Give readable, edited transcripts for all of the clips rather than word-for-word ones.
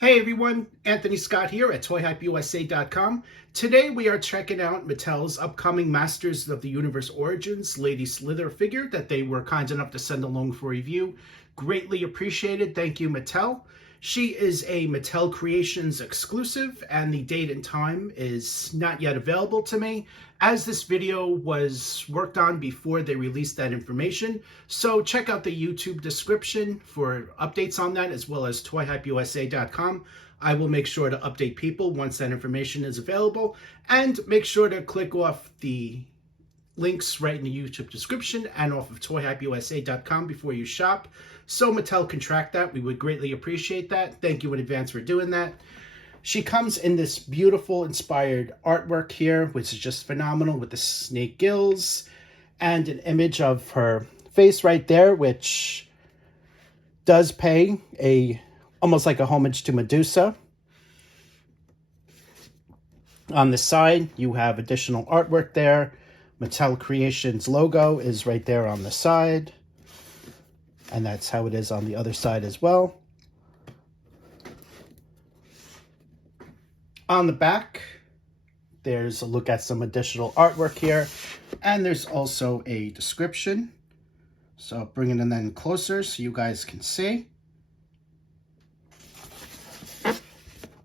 Hey everyone, Anthony Scott here at ToyHypeUSA.com. Today we are checking out Mattel's upcoming Masters of the Universe Origins Lady Slither figure that they were kind enough to send along for review. Greatly appreciated. Thank you, Mattel. She is a Mattel Creations exclusive, and the date and time is not yet available to me, as this video was worked on before they released that information. So check out the YouTube description for updates on that, as well as ToyHypeUSA.com. I will make sure to update people once that information is available, and make sure to click off the links right in the YouTube description and off of ToyHypeUSA.com before you shop, so Mattel can track that. We would greatly appreciate that. Thank you in advance for doing that. She comes in this beautiful inspired artwork here, which is just phenomenal, with the snake gills and an image of her face right there, which does pay almost like a homage to Medusa. On the side, you have additional artwork there. Mattel Creations logo is right there on the side, and that's how it is on the other side as well. On the back, there's a look at some additional artwork here, and there's also a description. So bringing it in closer so you guys can see.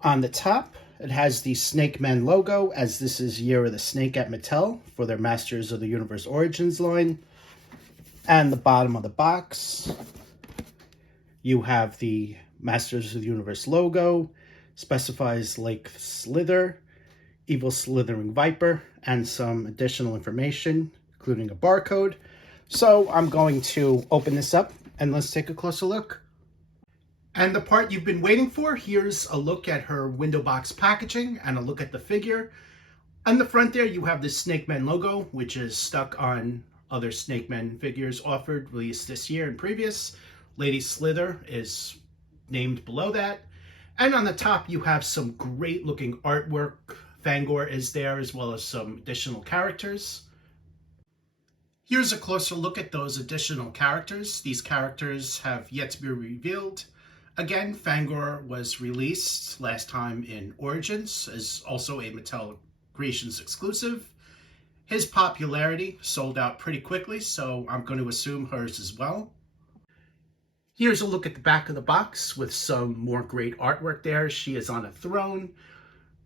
On the top, it has the Snake Men logo, as this is Year of the Snake at Mattel for their Masters of the Universe Origins line. And the bottom of the box, you have the Masters of the Universe logo, specifies Lake Slither, Evil Slithering Viper, and some additional information, including a barcode. So I'm going to open this up and let's take a closer look. And the part you've been waiting for, here's a look at her window box packaging and a look at the figure. On the front there, you have the Snake Men logo, which is stuck on other Snake Men figures offered, released this year and previous. Lady Slither is named below that. And on the top, you have some great looking artwork. Fang-Or is there, as well as some additional characters. Here's a closer look at those additional characters. These characters have yet to be revealed. Again, Fang-Or was released last time in Origins, as also a Mattel Creations exclusive. His popularity sold out pretty quickly, so I'm going to assume hers as well. Here's a look at the back of the box with some more great artwork there. She is on a throne.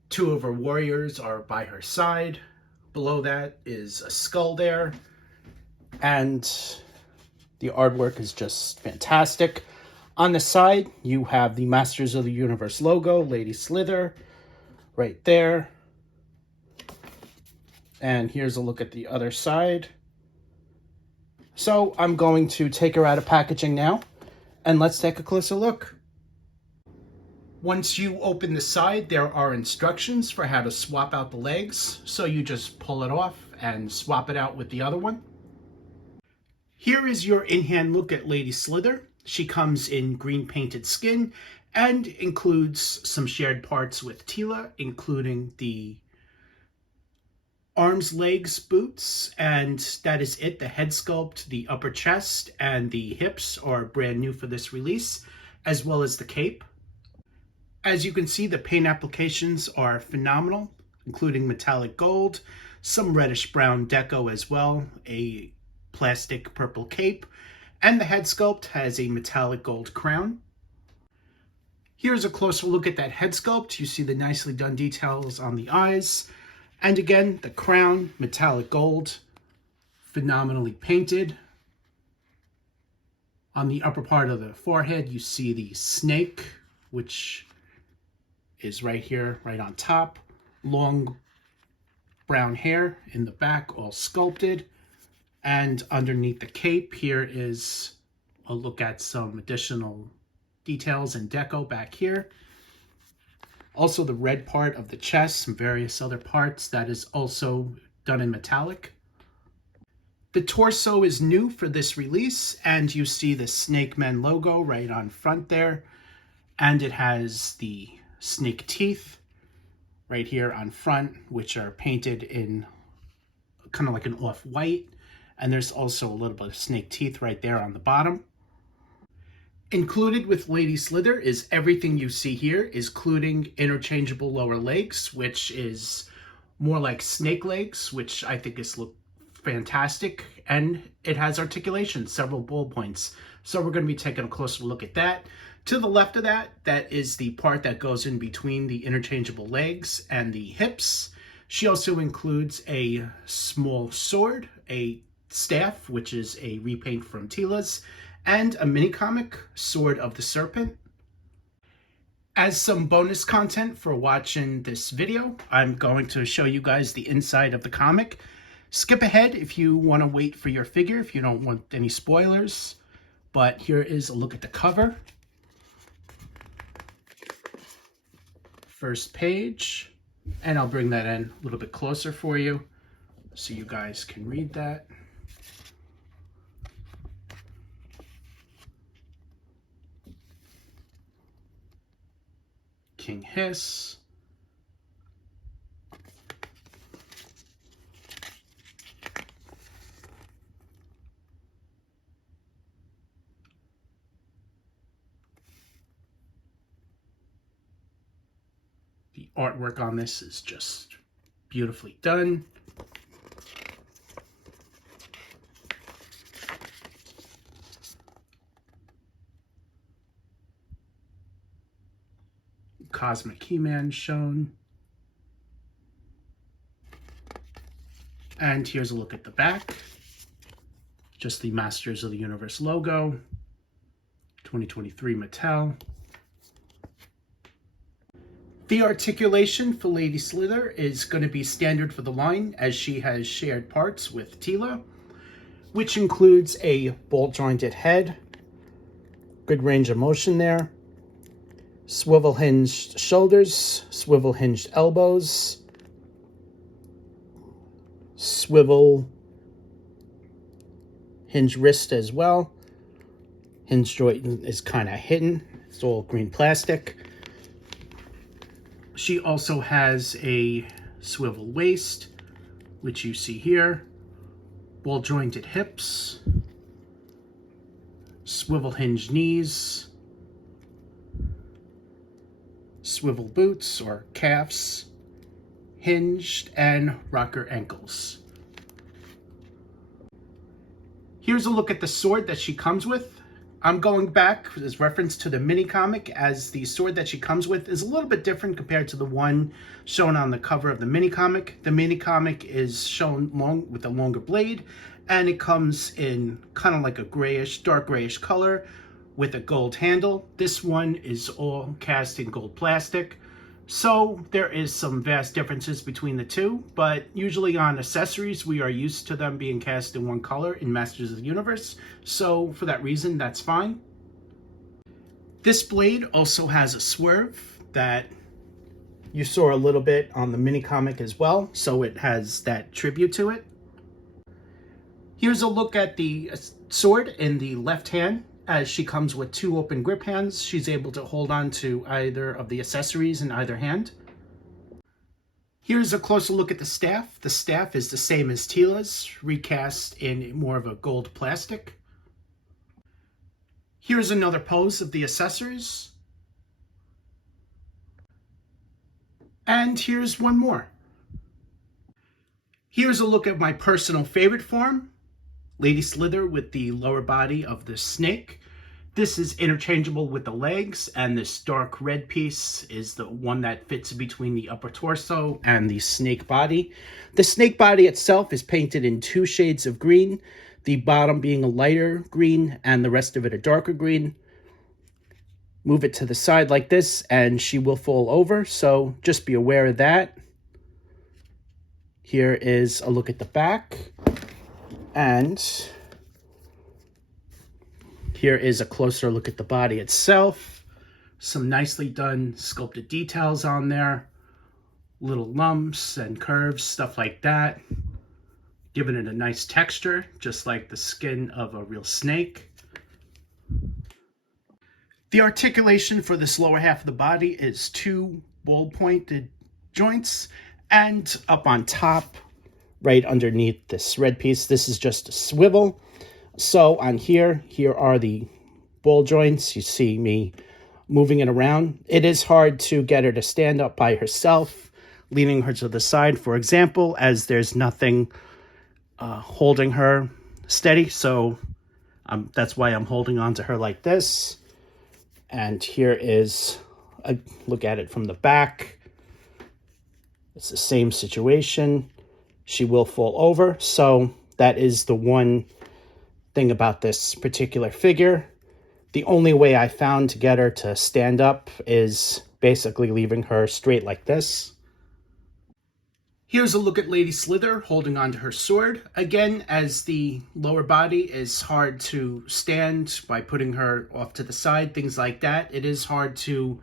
Two of her warriors are by her side. Below that is a skull there. And the artwork is just fantastic. On the side, you have the Masters of the Universe logo, Lady Slither, right there. And here's a look at the other side. So I'm going to take her out of packaging now, and let's take a closer look. Once you open the side, there are instructions for how to swap out the legs. So you just pull it off and swap it out with the other one. Here is your in-hand look at Lady Slither. She comes in green painted skin and includes some shared parts with Tila, including the arms, legs, boots, and that is it. The head sculpt, the upper chest, and the hips are brand new for this release, as well as the cape. As you can see, the paint applications are phenomenal, including metallic gold, some reddish brown deco as well, a plastic purple cape, and the head sculpt has a metallic gold crown. Here's a closer look at that head sculpt. You see the nicely done details on the eyes. And again, the crown, metallic gold, phenomenally painted. On the upper part of the forehead, you see the snake, which is right here, right on top. Long brown hair in the back, all sculpted. And underneath the cape, here is a look at some additional details and deco back here. Also the red part of the chest, some various other parts, that is also done in metallic. The torso is new for this release, and you see the Snake Men logo right on front there. And it has the snake teeth right here on front, which are painted in kind of like an off-white. And there's also a little bit of snake teeth right there on the bottom. Included with Lady Slither is everything you see here, including interchangeable lower legs, which is more like snake legs, which I think look fantastic. And it has articulation, several ball points. So we're going to be taking a closer look at that. To the left of that, that is the part that goes in between the interchangeable legs and the hips. She also includes a small sword, a staff, which is a repaint from Tila's, and a mini comic, Sword of the Serpent. As some bonus content for watching this video, I'm going to show you guys the inside of the comic. Skip ahead if you want to wait for your figure, if you don't want any spoilers. But here is a look at the cover. First page, and I'll bring that in a little bit closer for you so you guys can read that. King Hsss. The artwork on this is just beautifully done. Cosmic He-Man shown. And here's a look at the back. Just the Masters of the Universe logo. 2023 Mattel. The articulation for Lady Slither is going to be standard for the line, as she has shared parts with Tila, which includes a ball-jointed head, good range of motion there, swivel hinged shoulders, swivel hinged elbows, swivel hinge wrist as well. Hinge joint is kind of hidden. It's all green plastic. She also has a swivel waist, which you see here, ball jointed hips, swivel hinge knees, swivel boots or calves, hinged, and rocker ankles. Here's a look at the sword that she comes with. I'm going back as reference to the mini comic, as the sword that she comes with is a little bit different compared to the one shown on the cover of the mini comic. The mini comic is shown with a longer blade, and it comes in kind of like a grayish, dark grayish color with a gold handle. This one is all cast in gold plastic. So there is some vast differences between the two, but usually on accessories, we are used to them being cast in one color in Masters of the Universe. So for that reason, that's fine. This blade also has a swerve that you saw a little bit on the mini comic as well. So it has that tribute to it. Here's a look at the sword in the left hand. As she comes with two open grip hands, she's able to hold on to either of the accessories in either hand. Here's a closer look at the staff. The staff is the same as Tila's, recast in more of a gold plastic. Here's another pose of the accessories. And here's one more. Here's a look at my personal favorite form. Lady Slither with the lower body of the snake. This is interchangeable with the legs, and this dark red piece is the one that fits between the upper torso and the snake body. The snake body itself is painted in 2 shades of green, the bottom being a lighter green and the rest of it a darker green. Move it to the side like this and she will fall over, so just be aware of that. Here is a look at the back. And here is a closer look at the body itself. Some nicely done sculpted details on there. Little lumps and curves, stuff like that. Giving it a nice texture, just like the skin of a real snake. The articulation for this lower half of the body is 2 ball-pointed joints, and up on top, right underneath this red piece, this is just a swivel. So on here are the ball joints. You see me moving it around. It is hard to get her to stand up by herself, leaning her to the side, for example, as there's nothing holding her steady. So that's why I'm holding on to her like this. And here is a look at it from the back. It's the same situation. She will fall over. So that is the one thing about this particular figure. The only way I found to get her to stand up is basically leaving her straight like this. Here's a look at Lady Slither holding onto her sword. Again, as the lower body is hard to stand by putting her off to the side, things like that, it is hard to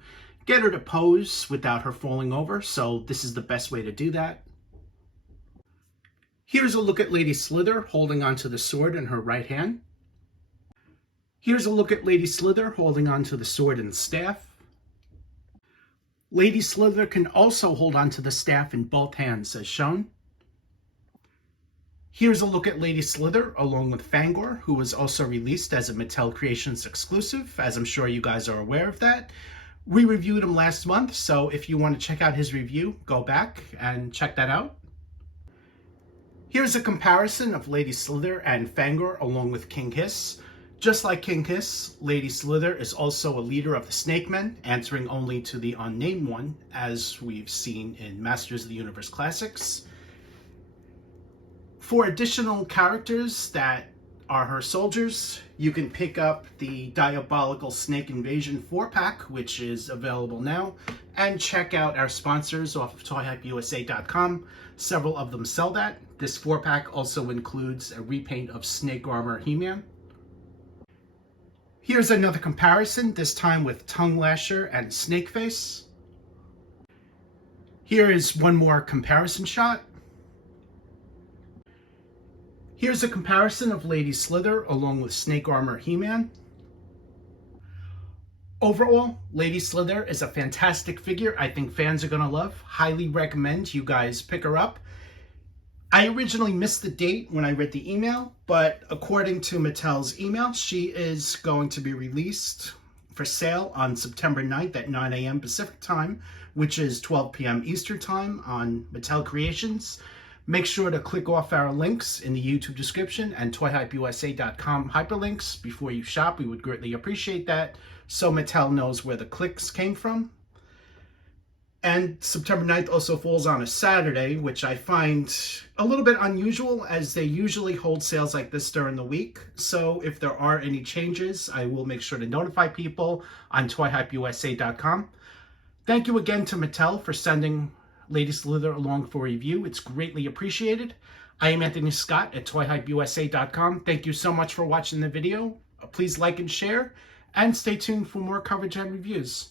get her to pose without her falling over, so this is the best way to do that. Here's a look at Lady Slither holding onto the sword in her right hand. Here's a look at Lady Slither holding onto the sword and staff. Lady Slither can also hold onto the staff in both hands as shown. Here's a look at Lady Slither along with Fang-Or, who was also released as a Mattel Creations exclusive, as I'm sure you guys are aware of that. We reviewed him last month, so if you want to check out his review, go back and check that out. Here's a comparison of Lady Slither and Fang-Or along with King Hsss. Just like King Hsss, Lady Slither is also a leader of the Snake Men, answering only to the Unnamed One, as we've seen in Masters of the Universe Classics. For additional characters that are her soldiers, you can pick up the Diabolical Snake Invasion 4-pack, which is available now, and check out our sponsors off of ToyHypeUSA.com. Several of them sell that. This 4-pack also includes a repaint of Snake Armor He-Man. Here's another comparison, this time with Tongue Lasher and Snakeface. Here is one more comparison shot. Here's a comparison of Lady Slither along with Snake Armor He-Man. Overall, Lady Slither is a fantastic figure I think fans are going to love. Highly recommend you guys pick her up. I originally missed the date when I read the email, but according to Mattel's email, she is going to be released for sale on September 9th at 9 a.m. Pacific time, which is 12 p.m. Eastern time on Mattel Creations. Make sure to click off our links in the YouTube description and ToyHypeUSA.com hyperlinks before you shop. We would greatly appreciate that, so Mattel knows where the clicks came from. And September 9th also falls on a Saturday, which I find a little bit unusual, as they usually hold sales like this during the week. So if there are any changes, I will make sure to notify people on ToyHypeUSA.com. Thank you again to Mattel for sending Lady Slither along for review. It's greatly appreciated. I am Anthony Scott at ToyHypeUSA.com. Thank you so much for watching the video. Please like and share, and stay tuned for more coverage and reviews.